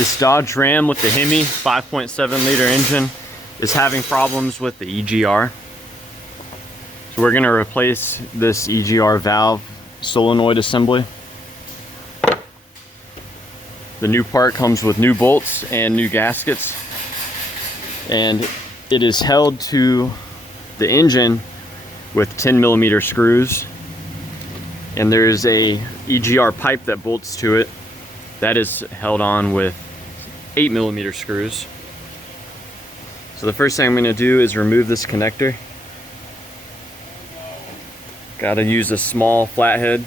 This Dodge Ram with the Hemi 5.7 liter engine is having problems with the EGR. So we're going to replace this EGR valve solenoid assembly. The new part comes with new bolts and new gaskets, and it is held to the engine with 10mm screws, and there's a EGR pipe that bolts to it that is held on with 8mm screws. So the first thing I'm going to do is remove this connector. Got to use a small flathead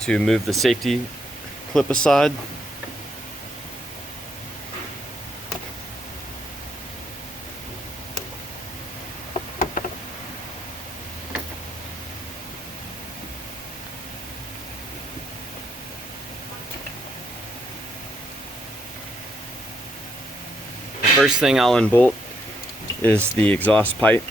to move the safety clip aside. The first thing I'll unbolt is the exhaust pipe.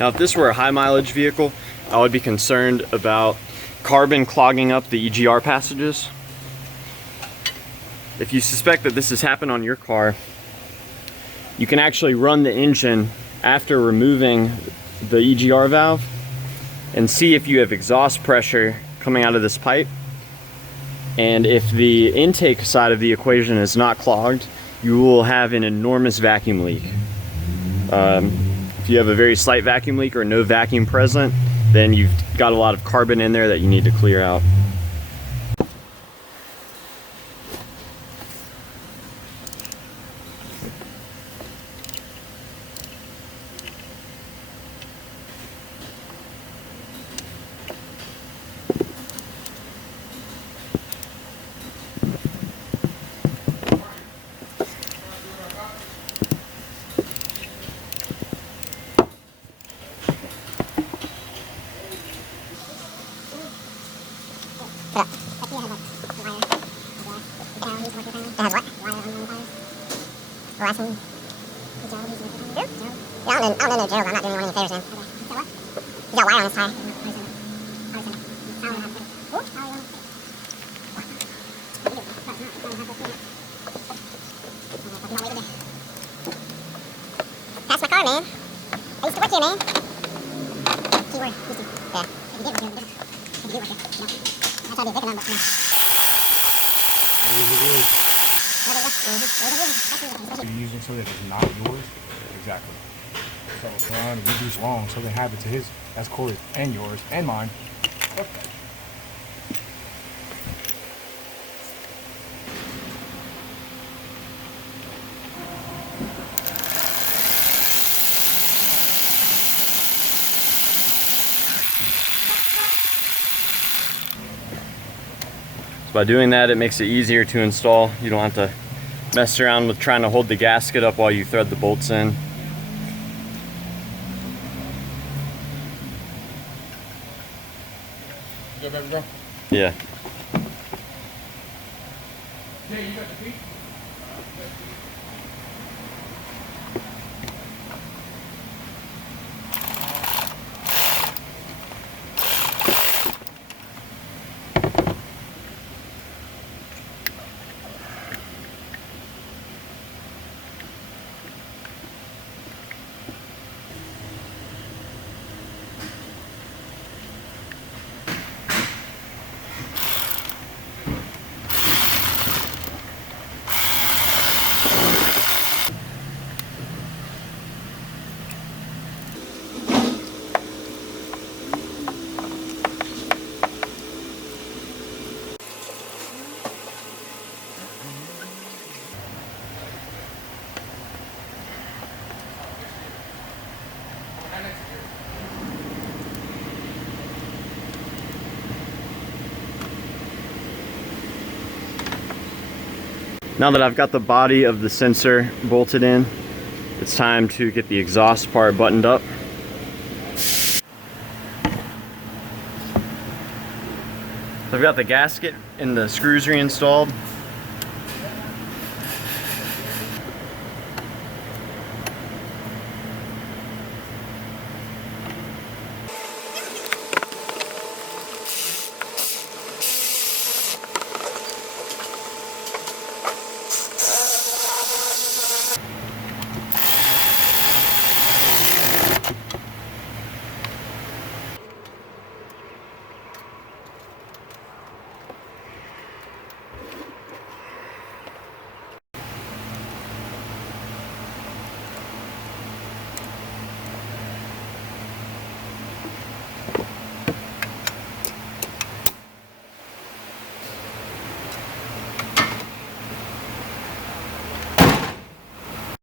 Now, if this were a high mileage vehicle, I would be concerned about carbon clogging up the EGR passages. If you suspect that this has happened on your car, you can actually run the engine after removing the EGR valve and see if you have exhaust pressure coming out of this pipe. And if the intake side of the equation is not clogged, you will have an enormous vacuum leak. If you have a very slight vacuum leak or no vacuum present, then you've got a lot of carbon in there that you need to clear out. I don't know Joe, but I'm not doing anyone any favors, man. You got wire on this tire. That's my car, man. I used to work here, man. Keyword, used to. Yeah. If you did work here, if you did work here. No. I tried to be a victim, but no. You're using so that it's not yours? Exactly. So trying to reduce long so they have it to his, that's Corey's and yours and mine. Okay. By doing that, it makes it easier to install. You don't have to mess around with trying to hold the gasket up while you thread the bolts in. Good, baby girl? Yeah. Hey, you got the feet? Now that I've got the body of the sensor bolted in, it's time to get the exhaust part buttoned up. I've got the gasket and the screws reinstalled.